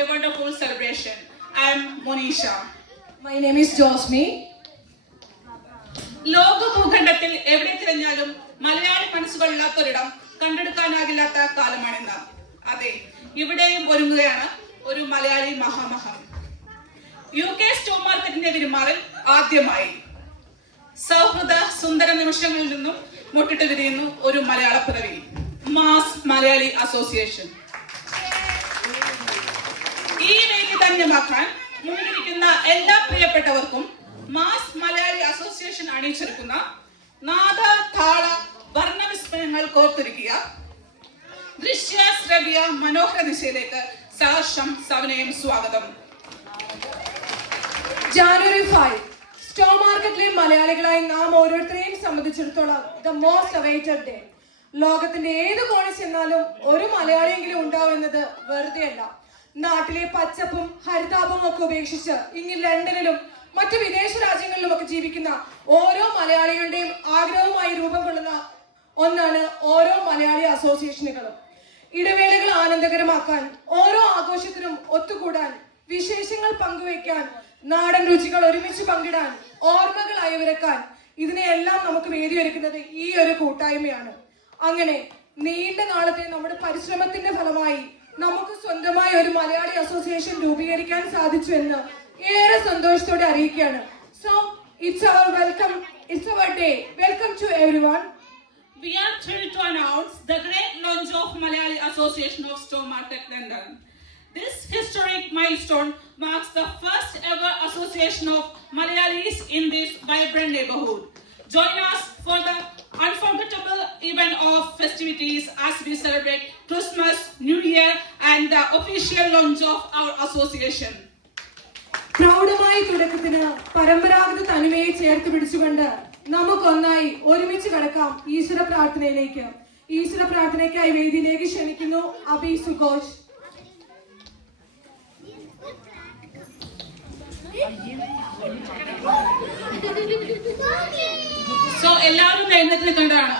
a wonderful celebration. I am Monisha. My name is Josmi. ലോക ഭൂഖണ്ഡത്തിൽ എവിടെ തിരഞ്ഞാലും മലയാളി മനസ്സുകളില്ലാത്തൊരിടം കണ്ടെടുക്കാനാകില്ലാത്ത കാലമാണിന്ന്. അതെ, ഇവിടെയും ഒരുങ്ങുകയാണ് ഒരു മലയാളി മഹാമഹം. UK സ്റ്റോക്ക് മാർക്കറ്റിന്റെ വിരുമാറിൽ ആദ്യമായി സൗഹൃദ സുന്ദര നിമിഷങ്ങളിൽ നിന്നും മുട്ടിട്ട് വിരിയുന്നു ഒരു മലയാള പിറവി, മാസ് മലയാളി അസോസിയേഷൻ. ഈ വേദി ധന്യമാക്കാൻ മുന്നിലിരിക്കുന്ന എല്ലാ പ്രിയപ്പെട്ടവർക്കും മാസ് മലയാളി അസോസിയേഷൻ അണിയിച്ചൊരുക്കുന്ന നാദ താള വർണ്ണവിസ്മയങ്ങൾ കോർത്തിരിക്കുക ദൃശ്യ ശ്രവ്യ മനോഹര ദിശയിലേക്ക് സഹർഷം സവനയും സ്വാഗതം. January 5 സ്റ്റോക്ക് മാർക്കറ്റിലെ മലയാളികളായി നാം ഓരോരുത്തരെയും സംബന്ധിച്ചിടത്തോളം ദ മോസ്റ്റ് അവൈറ്റഡ് ഡേ. ലോകത്തിന്റെ ഏത് കോണിൽ ചെന്നാലും ഒരു മലയാളിയെങ്കിലും ഉണ്ടാവുന്നത് വെറുതെയല്ല. നാട്ടിലെ പച്ചപ്പും ഹരിതാപവും ഒക്കെ ഉപേക്ഷിച്ച് ഇങ്ങ് ലണ്ടനിലും മറ്റു വിദേശ രാജ്യങ്ങളിലും ഒക്കെ ജീവിക്കുന്ന ഓരോ മലയാളികളുടെയും ആഗ്രഹവുമായി രൂപം കൊള്ളുന്ന ഒന്നാണ് ഓരോ മലയാളി അസോസിയേഷനുകളും. ഇടവേളകൾ ആനന്ദകരമാക്കാൻ, ഓരോ ആഘോഷത്തിനും ഒത്തുകൂടാൻ, വിശേഷങ്ങൾ പങ്കുവയ്ക്കാൻ, നാടൻ രുചികൾ ഒരുമിച്ച് പങ്കിടാൻ, ഓർമ്മകൾ അയവിറക്കാൻ, ഇതിനെയെല്ലാം നമുക്ക് വേദിയൊരുക്കുന്നത് ഈ ഒരു കൂട്ടായ്മയാണ്. അങ്ങനെ നീണ്ട നാളത്തെ നമ്മുടെ പരിശ്രമത്തിന്റെ ഫലമായി നമുക്ക് സ്വന്തമായി ഒരു മലയാളി അസോസിയേഷൻ രൂപീകരിക്കാൻ സാധിച്ചു എന്ന് ഏറെ സന്തോഷത്തോടെ അറിയിക്കുകയാണ്. So it's our welcome, it's our day. Welcome to everyone. We are thrilled to announce the great launch of Malayali Association of Stone Market London. This historic milestone marks the first ever association of Malayalis in this vibrant neighborhood. Join us for the unforgettable event of festivities as we celebrate Christmas, New Year and the official launch of our association. പ്രൗഢമായ തുടക്കത്തിന് പരമ്പരാഗത തനിമയെ ചേർത്ത് പിടിച്ചുകൊണ്ട് നമുക്കൊന്നായി ഒരുമിച്ച് കടക്കാം ഈശ്വര പ്രാർത്ഥനയിലേക്ക്. ഈശ്വര പ്രാർത്ഥനയ്ക്കായി വേദിയിലേക്ക് ക്ഷണിക്കുന്നു അബി സുഘോഷ്. സോ എല്ലാവരും എഴുന്നേറ്റ് നിൽക്കേണ്ടതാണ്.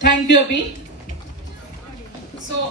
Thank you, Abhi.